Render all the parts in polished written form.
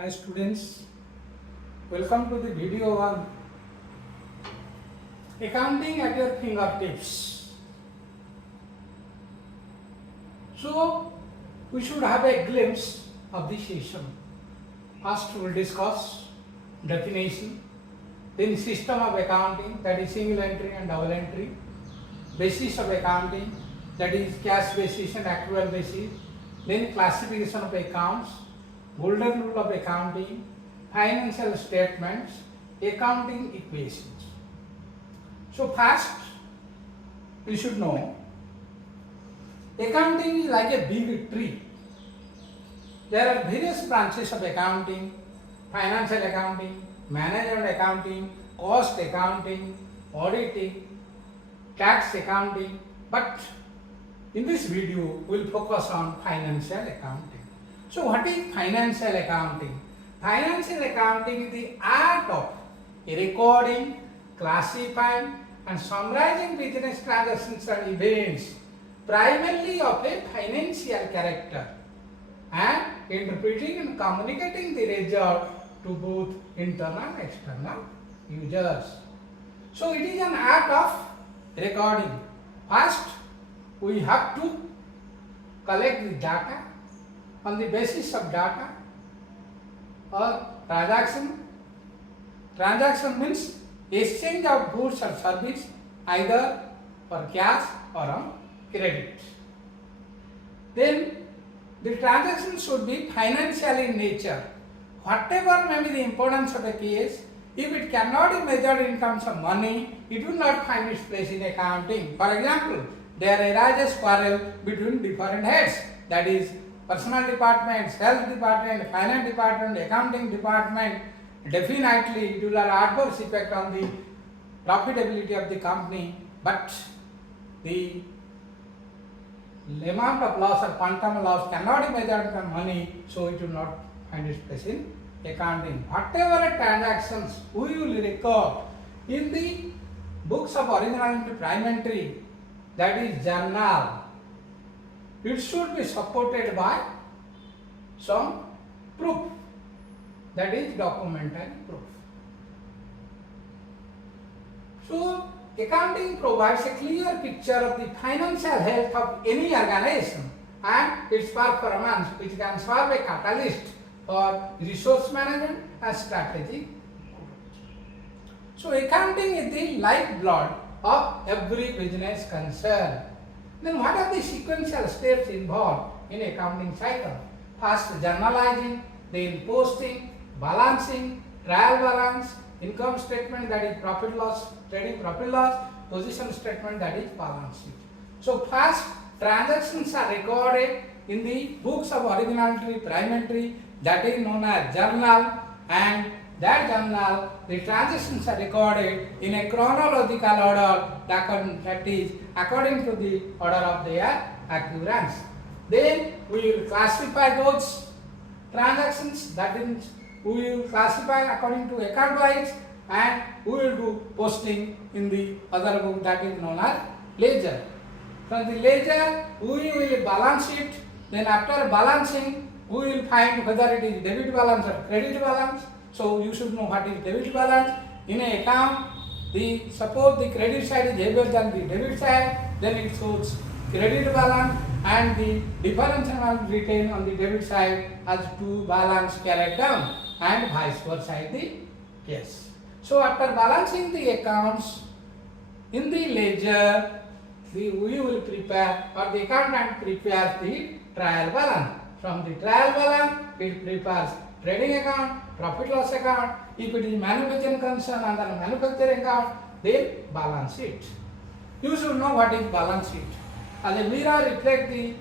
Hi students, welcome to the video on accounting at your fingertips. So we should have a glimpse of the session. First we will discuss definition, then system of accounting, that is single entry and double entry, basis of accounting, that is cash basis and accrual basis, then classification of accounts, golden rule of accounting, financial statements, accounting equations. So first you should know accounting is like a big tree. There are various branches of accounting: financial accounting, management accounting, cost accounting, auditing, tax accounting, but in this video we will focus on financial accounting. So what is financial accounting? Financial accounting is the art of recording, classifying and summarizing business transactions and events primarily of a financial character and interpreting and communicating the result to both internal and external users. So it is an art of recording. First, we have to collect the data. On the basis of data or transaction. Transaction means exchange of goods or service either for cash or on credit. Then the transaction should be financial in nature. Whatever may be the importance of a case, if it cannot be measured in terms of money, it will not find its place in accounting. For example, there arises quarrel between different heads, that is personal department, sales department, finance department, accounting department. Definitely it will have adverse effect on the profitability of the company, but the amount of loss or quantum loss cannot be measured in money, so it will not find its place in accounting. Whatever transactions we will record in the books of original entry, prime entry, that is journal, it should be supported by some proof, that is documentary proof. So accounting provides a clear picture of the financial health of any organization and its performance, which can serve a catalyst for resource management and strategic growth. So accounting is the lifeblood of every business concern. Then what are the sequential steps involved in accounting cycle? First, journalizing, then posting, balancing, trial balance, income statement, that is profit loss, trading profit loss, position statement, that is balance sheet. So first, transactions are recorded in the books of original entry, prime entry, that is known as journal, and that journal, the transactions are recorded in a chronological order, that is according to the order of their occurrence. Then we will classify those transactions, that means we will classify according to account wise, and we will do posting in the other book, that is known as ledger. From the ledger we will balance it, then after balancing we will find whether it is debit balance or credit balance. So you should know what is debit balance. In an account, suppose the credit side is heavier than the debit side, then it shows credit balance, and the difference amount retained on the debit side as to balance carried down, and vice versa is the case. So after balancing the accounts in the ledger, we will prepare, or the accountant prepares the trial balance. From the trial balance, it prepares trading account, profit loss account. If it is manufacturing concern, under manufacturing account, then balance sheet. You should know what is balance sheet. As a mirror reflects the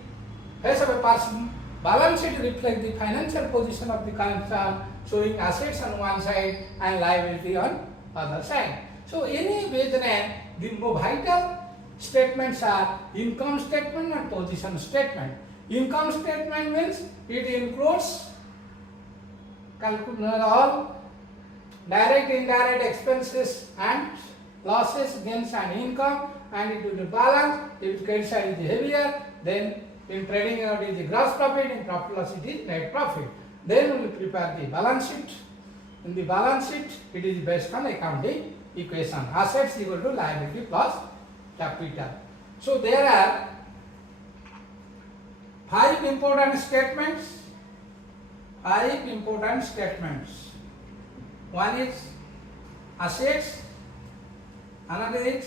face of a person, balance sheet reflects the financial position of the concern, showing assets on one side and liability on other side. So any business, the vital statements are income statement and position statement. Income statement means it includes all direct, indirect expenses and losses, gains and income, and it will be balanced. If credit side is heavier, then in trading it is the gross profit, in profit loss it is net profit. Then we will prepare the balance sheet. In the balance sheet, it is based on accounting equation. Assets equal to liability plus capital. So there are 5 important statements. 5 important statements. One is assets, another is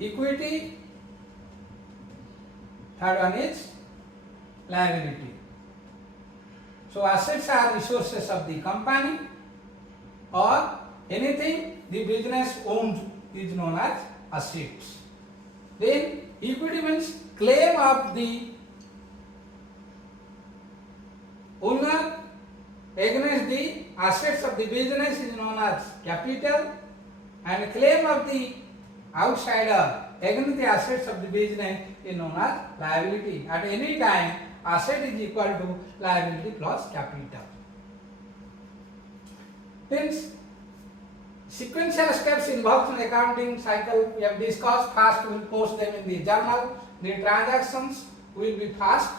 equity, third one is liability. So assets are resources of the company or anything the business owns is known as assets. Then equity means claim of the owner against the assets of the business is known as capital, and claim of the outsider against the assets of the business is known as liability. At any time, asset is equal to liability plus capital. Then sequential steps involved in accounting cycle we have discussed. First we will post them in the journal. The transactions will be first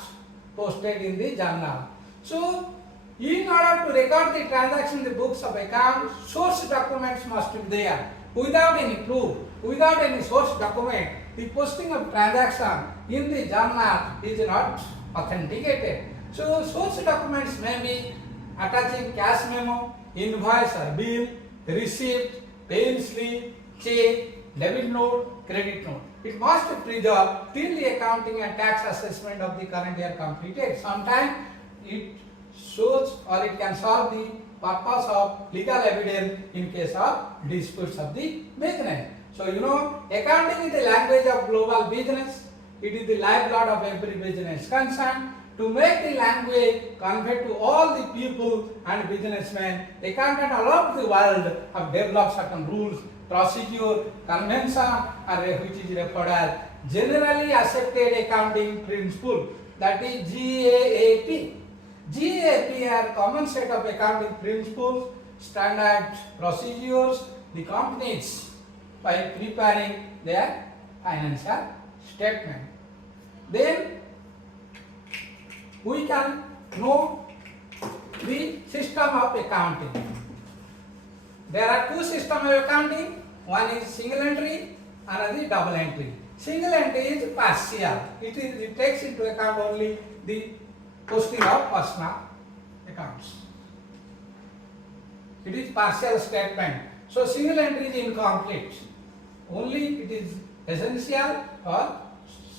posted in the journal. So in order to record the transaction in the books of account, source documents must be there. Without any proof, without any source document, the posting of transaction in the journal is not authenticated. So source documents may be attaching cash memo, invoice or bill, receipt, pay slip, check, debit note, credit note. It must be preserved till the accounting and tax assessment of the current year completed. Sometimes it shows or it can solve the purpose of legal evidence in case of disputes of the business. So you know, accounting is the language of global business. It is the lifeblood of every business concern. To make the language convey to all the people and businessmen, accountants all over the world have developed certain rules, procedure, convention, which is referred as generally accepted accounting principle, that is GAAP. GAAP are common set of accounting principles, standard procedures the companies by preparing their financial statement. Then we can know the system of accounting. There are 2 systems of accounting. One is single entry, another is double entry. Single entry is partial. It takes into account only the posting of personal accounts. It is partial statement. So single entry is incomplete. Only it is essential for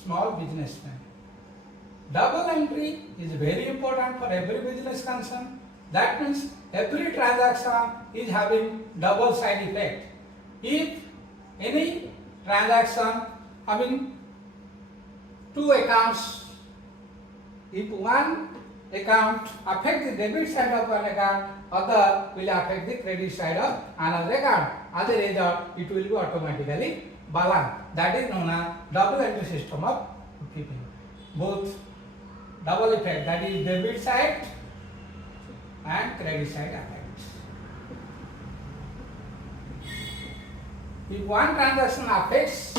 small businessmen. Double entry is very important for every business concern. That means every transaction is having double side effect. If any transaction having 2 accounts, if one account affect the debit side of one account, other will affect the credit side of another account. As a result, it will be automatically balanced. That is known as double entry system of bookkeeping. Both double effect, that is debit side and credit side affects. If one transaction affects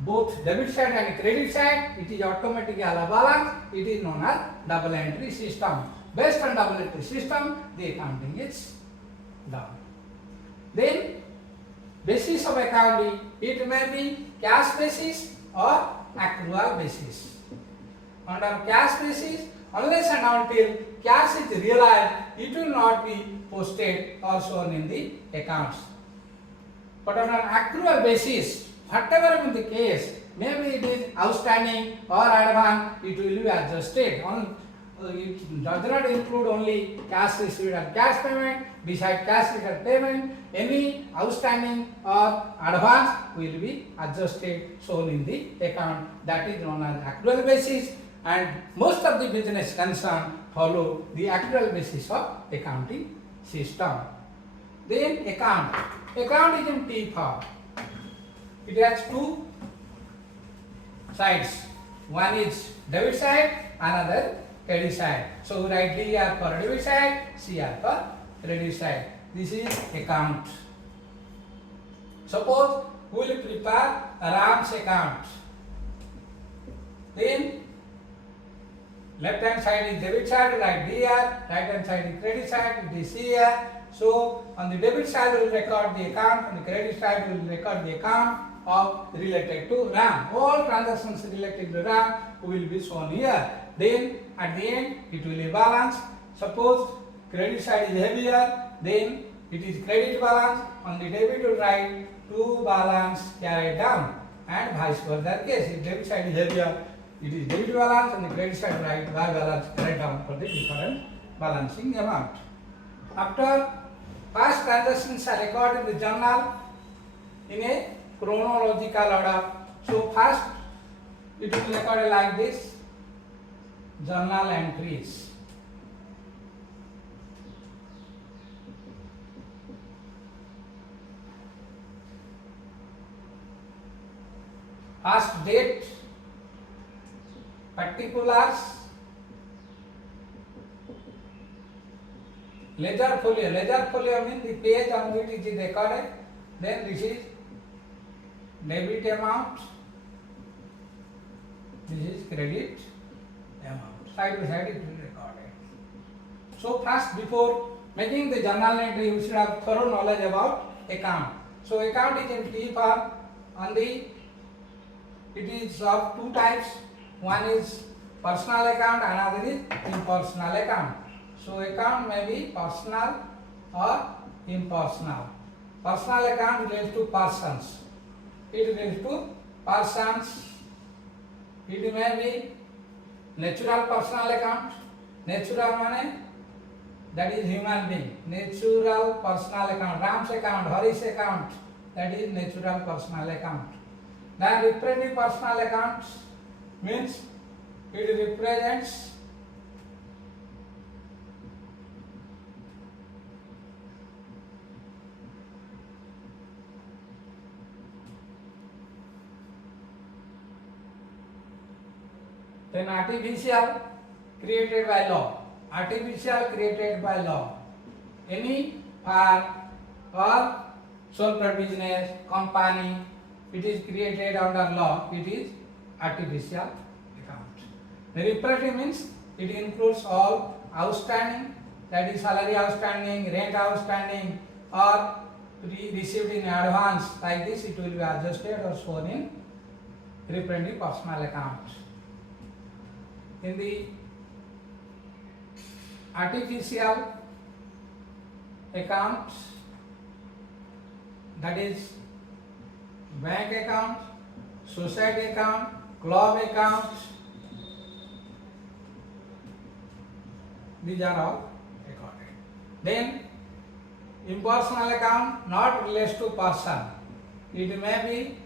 both debit side and credit side, it is automatically balanced. It is known as double entry system. Based on double entry system, the accounting is done. Then basis of accounting, it may be cash basis or accrual basis. Under cash basis, unless and until cash is realized, it will not be posted or shown in the accounts. But on an accrual basis, whatever be the case, maybe it is outstanding or advance, it will be adjusted. It does not include only cash received and cash payment. Beside cash received payment, any outstanding or advance will be adjusted, shown in the account. That is known as accrual basis, and most of the business concern follow the accrual basis of accounting system. Then account. Account is in T form. It has 2 sides. One is debit side, another credit side. So write D R for debit side, C R for credit side. This is account. Suppose we will prepare Ram's account. Then Left hand side is debit side, write DR. Right hand side is credit side, it is CR. So on the debit side we will record the account, on the credit side we will record the account of related to RAM. All transactions related to RAM will be shown here. Then at the end it will be balance. Suppose credit side is heavier, then it is credit balance. On the debit you write to balance carried down, and vice versa case. If debit side is heavier, it is debit balance, and the credit side write by balance carried down for the different balancing amount. After past transactions are recorded in the journal in a chronological order. So first it will be recorded like this: journal entries. First date, particulars, ledger folio. Ledger folio means the page on which it is recorded. Then this is debit amount, this is credit amount. Side by side it will be recorded. So first, before making the journal entry, you should have thorough knowledge about account. So account is in T form. On the it is of two types. One is personal account, another is impersonal account. So account may be personal or impersonal. Personal account relates to persons. It relates to persons. It may be natural personal account. Natural means that is human being. Natural personal account. Ram's account, Hari's account, that is natural personal account. Then representative personal accounts means it represents then artificial created by law. Artificial created by law. Any firm or sole proprietor business company, it is created under law, it is artificial account. The representative means it includes all outstanding, that is salary outstanding, rent outstanding, or received in advance. Like this it will be adjusted or shown in representative personal account. In the artificial account, that is bank account, society account, club account, these are all recorded. Then impersonal account not relates to person. It may be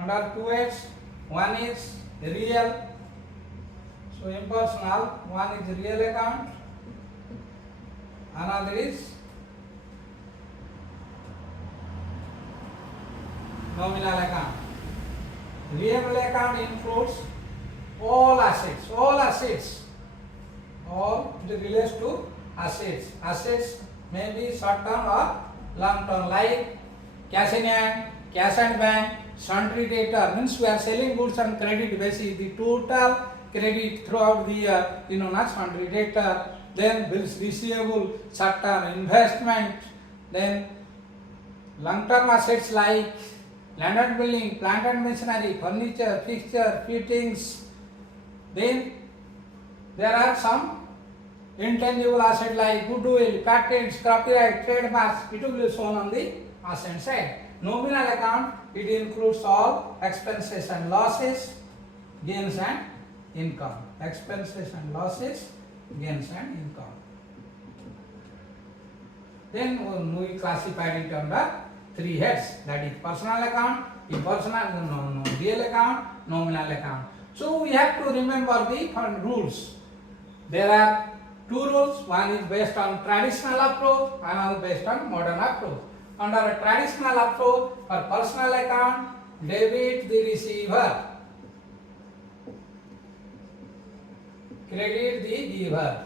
under two heads. One is real. So impersonal, one is real account, another is nominal account. Real account includes all assets, all it relates to assets. Assets may be short term or long term, like cash in hand, cash and bank, sundry debtor means we are selling goods on credit basis. The total credit throughout the year is known as sundry debtor. Then bills receivable, short term investment, then long term assets like land and building, plant and machinery, furniture, fixture, fittings. Then there are some intangible assets like goodwill, patents, copyright, trademarks. It will be shown on the asset side. Nominal account, it includes all expenses and losses, gains and income. Expenses and losses, gains and income. Then we classified it under three heads, that is personal account, impersonal, real account, nominal account. So we have to remember the rules. There are two rules. One is based on traditional approach, another based on modern approach. Under a traditional approach, for personal account, debit the receiver, credit the giver.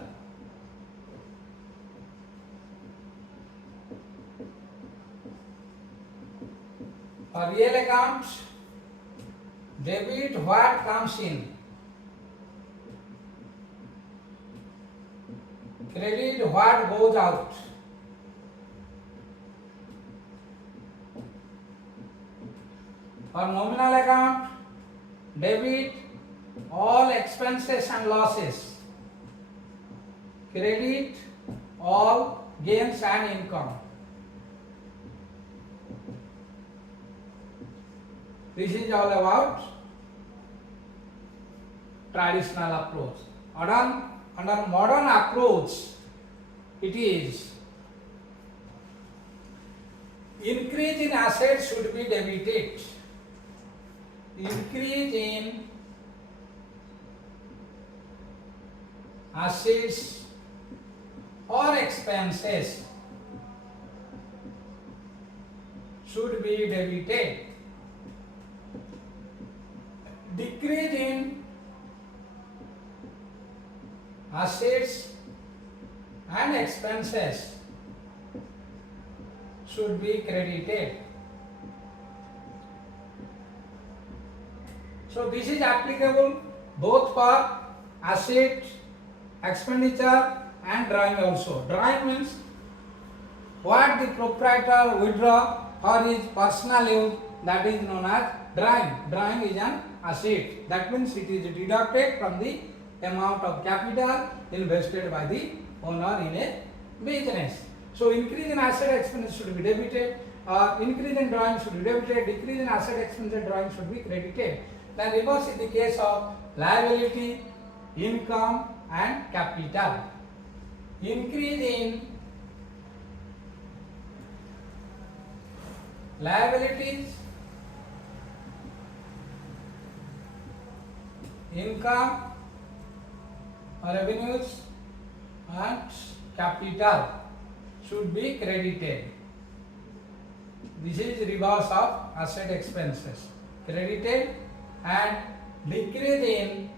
For real accounts, debit what comes in, credit what goes out. For nominal account, debit all expenses and losses, credit all gains and income. This is all about traditional approach. Under modern approach, it is increase in assets should be debited. Increase in assets or expenses should be debited. Decrease in assets and expenses should be credited. So this is applicable both for asset, expenditure and drawing also. Drawing means what the proprietor withdraw for his personal use, that is known as drawing. Drawing is an asset. That means it is deducted from the amount of capital invested by the owner in a business. So increase in asset expense should be debited, or increase in drawing should be debited, decrease in asset expense and drawing should be credited. Then reverse in the case of liability, income and capital. Increase in liabilities, income, revenues and capital should be credited. This is reverse of asset expenses, credited. And decrease in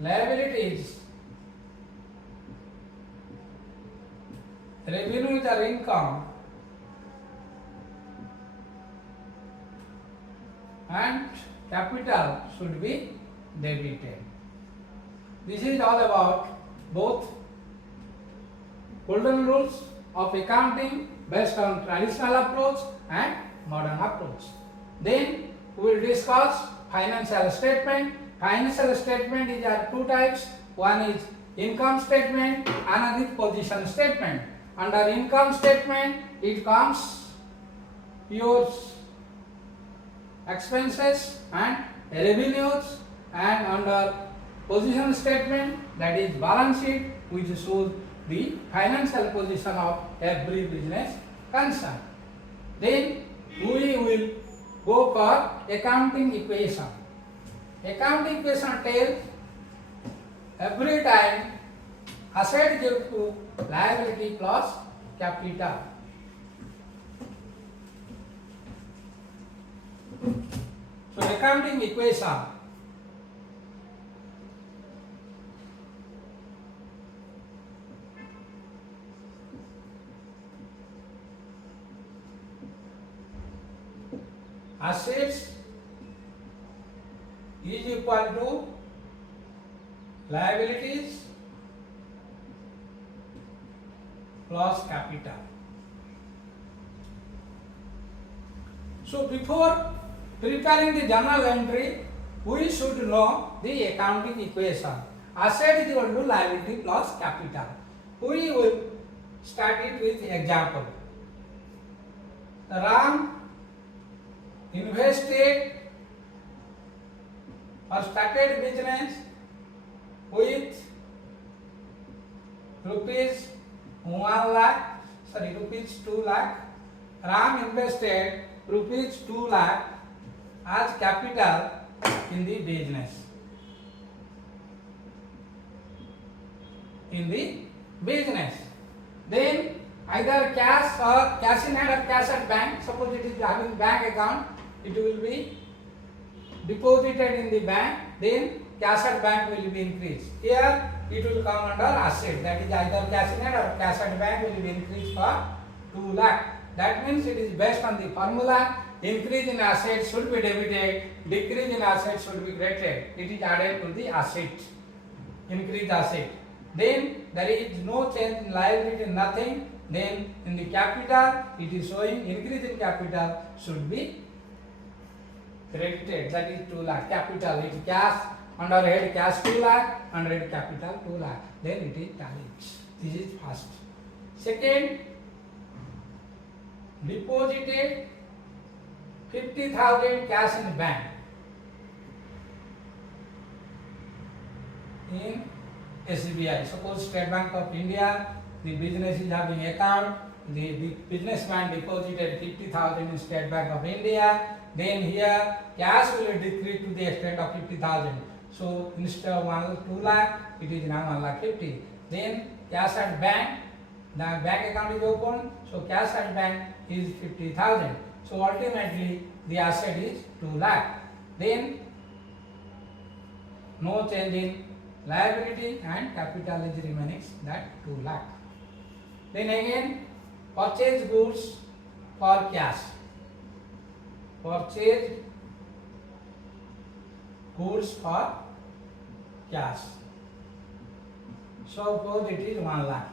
liabilities, revenues or income and capital should be debited. This is all about both golden rules of accounting based on traditional approach and modern approach. Then we will discuss financial statement. Financial statement is there two types. One is income statement, another is position statement. Under income statement, it comes your expenses and revenues, and under position statement, that is balance sheet, which shows the financial position of every business concern. Then we will go for accounting equation. Accounting equation tells every time asset is equal to liability plus capital. So accounting equation, assets is equal to liabilities plus capital. So before preparing the journal entry, we should know the accounting equation. Asset is equal to liability plus capital. We will start it with example. Ram invested or started business with rupees 2 lakh. Ram invested rupees 2 lakh as capital in the business. Then either cash or cash in hand or cash at bank. Suppose it is having bank account, it will be deposited in the bank. Then cash at bank will be increased. Here it will come under asset. That is either cash in hand or cash at bank will be increased for 2 lakh. That means it is based on the formula. Increase in assets should be debited, decrease in assets should be credited. It is added to the asset. increased asset. Then there is no change in liability, nothing. Then in the capital, it is showing increase in capital should be credited. That is 2 lakh. Capital, it is cash. Under head cash 2 lakh, under head capital 2 lakh. Then it is tallied. This is first. Second, deposited 50,000 cash in bank. In SBI. Suppose State Bank of India, the business is having account, the businessman deposited 50,000 in State Bank of India, then here cash will decrease to the extent of 50,000. So instead of 2 lakh, it is now 1 lakh 50. Then cash at bank, the bank account is open, so cash at bank is 50,000. So ultimately the asset is 2 lakh. Then no change in liability and capital is remaining that 2 lakh. Then again purchase goods for cash. Purchase goods for cash. Suppose it is 1 lakh.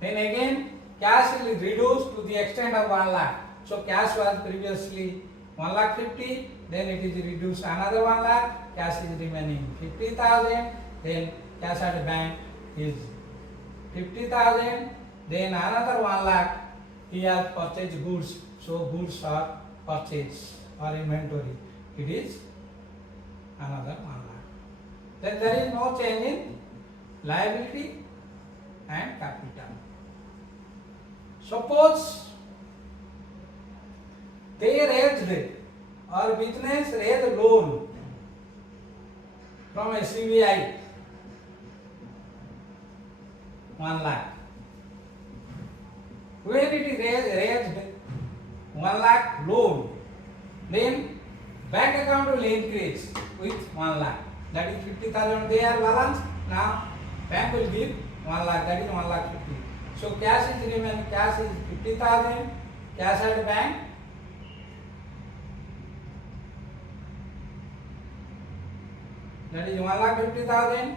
Then again cash will reduce to the extent of 1 lakh. So cash was previously 1 lakh 50, then it is reduced another 1 lakh, cash is remaining 50,000, then cash at the bank is 50,000, then another 1 lakh, he has purchased goods, so goods are purchased or inventory, it is another 1 lakh. Then there is no change in liability and capital. Suppose they raised or business raised loan from SBI 1 lakh. When it is raised 1 lakh loan, then bank account will increase with 1 lakh. That is 50,000 they are balance. Now bank will give 1 lakh, that is 1 lakh 50. So cash is remaining, cash is 50,000, cash at bank. That is 1 lakh 50,000.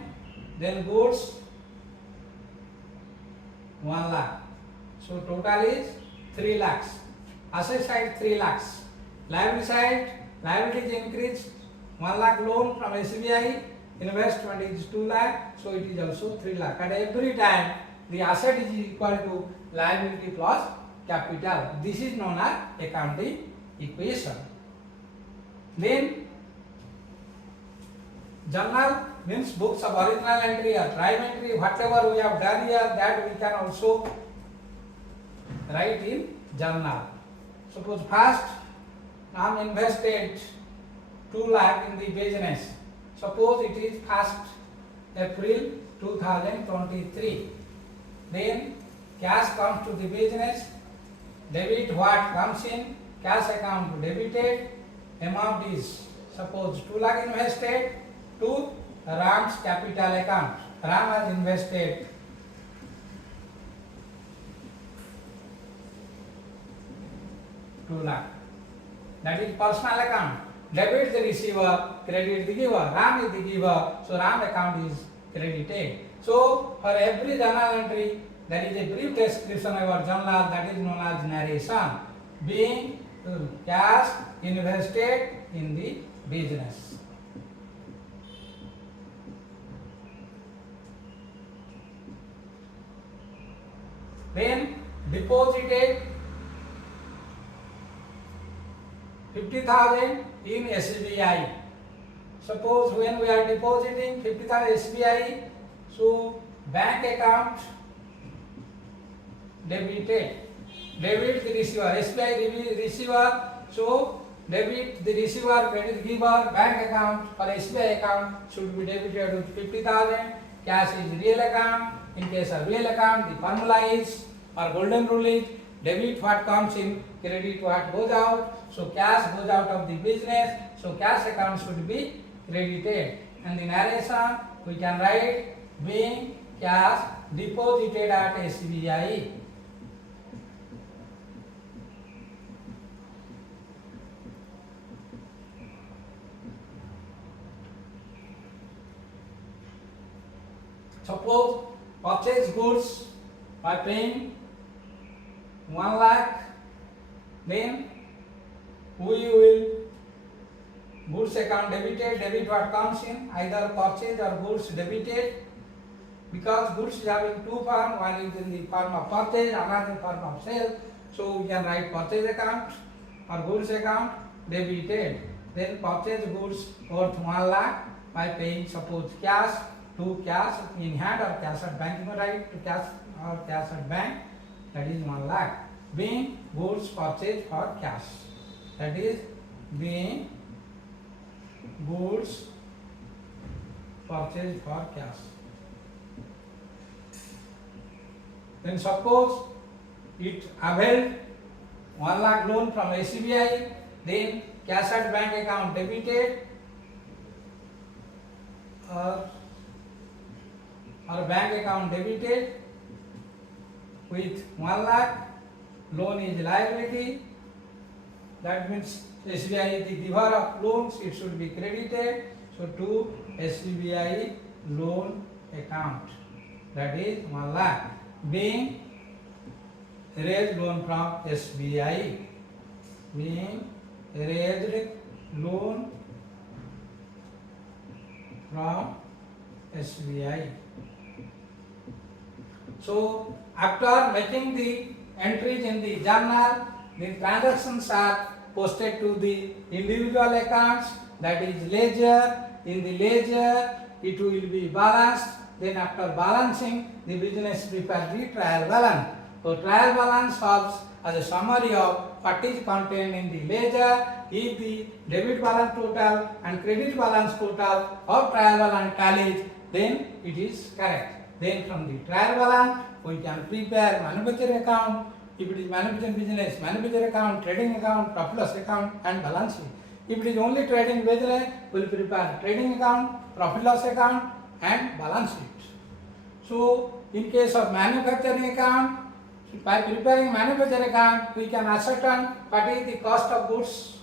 Then goods 1 lakh. So total is 3 lakhs. Asset side 3 lakhs. Liability side, liability is increased. 1 lakh loan from SBI, investment is 2 lakh. So it is also 3 lakh. At every time the asset is equal to liability plus capital. This is known as accounting equation. Then journal means books of original entry or prime entry, whatever we have done here, that we can also write in journal. Suppose first I am invested 2 lakh in the business. Suppose it is 1st April 2023. Then cash comes to the business, debit what comes in, cash account debited, amount is suppose 2 lakh invested to Ram's capital account. Ram has invested 2 lakh. That is personal account. Debit the receiver, credit the giver. Ram is the giver, so Ram account is credited. So for every journal entry, there is a brief description of our journal, that is known as narration, being cash invested in the business. Then deposited 50,000 in SBI. Suppose when we are depositing 50,000 SBI, so bank account debited, debit the receiver, SBI receiver, so debit the receiver, credit giver, bank account for SBI account should be debited with 50,000, cash is real account. In case of real account, the formula is or golden rule is debit what comes in, credit what goes out. So cash goes out of the business, so cash account should be credited. And the narration we can write being cash deposited at SBI. Suppose purchase goods by paying 1 lakh, then we will goods account debited, debit what comes in, either purchase or goods debited, because goods is having two forms, one is in the form of purchase, another in form of sale. So we can write purchase account or goods account debited. Then purchase goods worth 1 lakh by paying suppose cash to cash in hand or cash at bank, you write to cash or cash at bank, that is 1 lakh. Being goods purchased for cash, that is being goods purchased for cash. Then suppose it availed 1 lakh loan from SBI, then cash at bank account debited or bank account debited with 1 lakh, loan is liability, that means SBI is the giver of loans, it should be credited, so to SBI loan account, that is 1 lakh, being raised loan from SBI, being raised loan from SBI. So after making the entries in the journal, the transactions are posted to the individual accounts, that is ledger. In the ledger it will be balanced, then after balancing the business prepares the trial balance. So trial balance serves as a summary of what is contained in the ledger. If the debit balance total and credit balance total of trial balance tallies, then it is correct. Then from the trial balance we can prepare manufacturing account. If it is manufacturing business, manufacturing account, trading account, profit loss account and balance sheet. If it is only trading business, we will prepare trading account, profit loss account and balance sheet. So in case of manufacturing account, by preparing manufacturing account, we can ascertain what is the cost of goods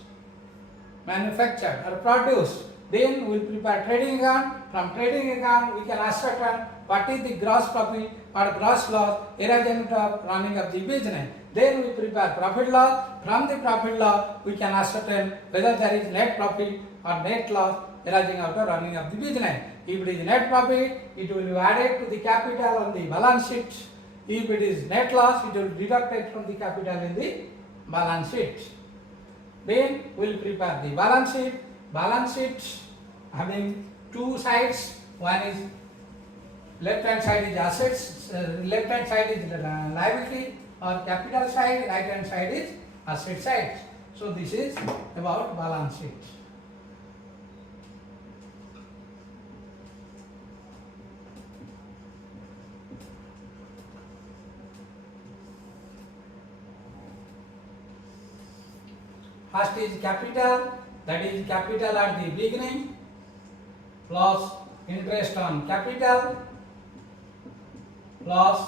manufactured or produced. Then we will prepare trading account. From trading account, we can ascertain what is the gross profit or gross loss arising of running of the business. Then we prepare profit loss. From the profit loss, we can ascertain whether there is net profit or net loss arising out of running of the business. If it is net profit, it will be added to the capital on the balance sheet. If it is net loss, it will be deducted from the capital in the balance sheet. Then we will prepare the balance sheet. Balance sheet having two sides. One is left hand side is assets, left hand side is liability or capital side, right hand side is asset side. So this is about balance sheet. First is capital, that is capital at the beginning plus interest on capital plus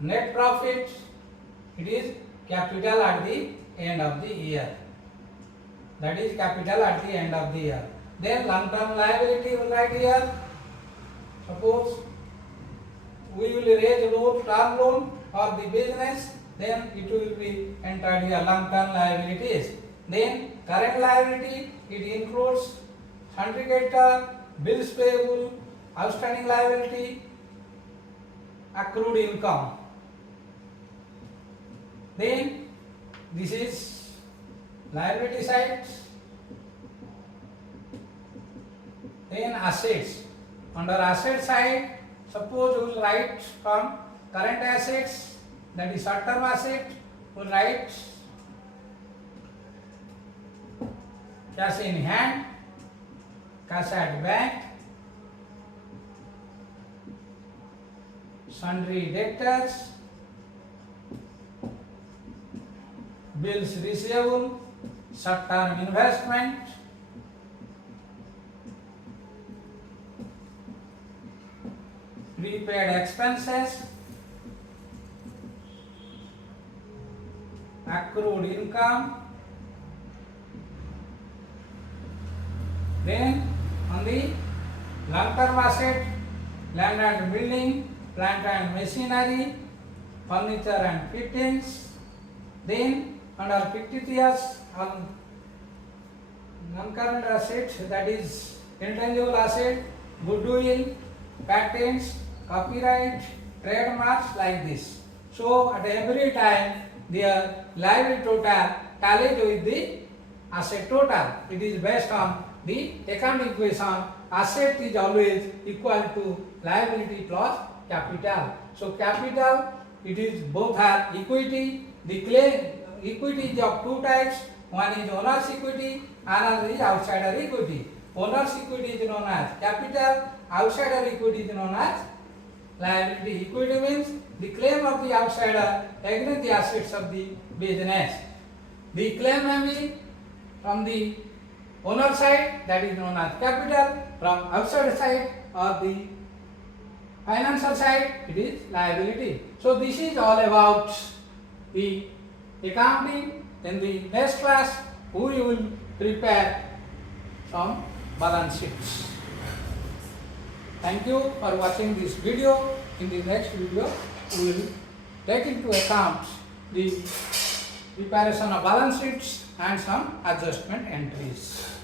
net profit, it is capital at the end of the year, that is capital at the end of the year. Then long term liability will write here. Suppose we will raise loan, term loan for the business, then it will be entered here long term liabilities. Then current liability, it includes sundry creditor, bills payable, outstanding liability, accrued income. Then this is liability side. Then assets. Under asset side, suppose we will write from current assets, that is short term asset, we will write cash in hand, cash at bank, sundry debtors, bills receivable, short term investment, prepaid expenses, accrued income. Then on the long term asset, land and building, plant and machinery, furniture and fittings. Then under 53s, non-current assets, that is intangible asset, goodwill, patents, copyright, trademarks, like this. So at every time their liability total tallied with the asset total. It is based on the accounting equation. Asset is always equal to liability plus capital. So capital, it is both are equity. The claim equity is of two types. One is owner's equity, another is outsider equity. Owner's equity is known as capital, outsider equity is known as liability. Equity means the claim of the outsider against the assets of the business. The claim may be from the owner side, that is known as capital. From outside side or the financial side, it is liability. So this is all about the accounting. In the next class, we will prepare some balance sheets. Thank you for watching this video. In the next video, we will take into account the preparation of balance sheets and some adjustment entries.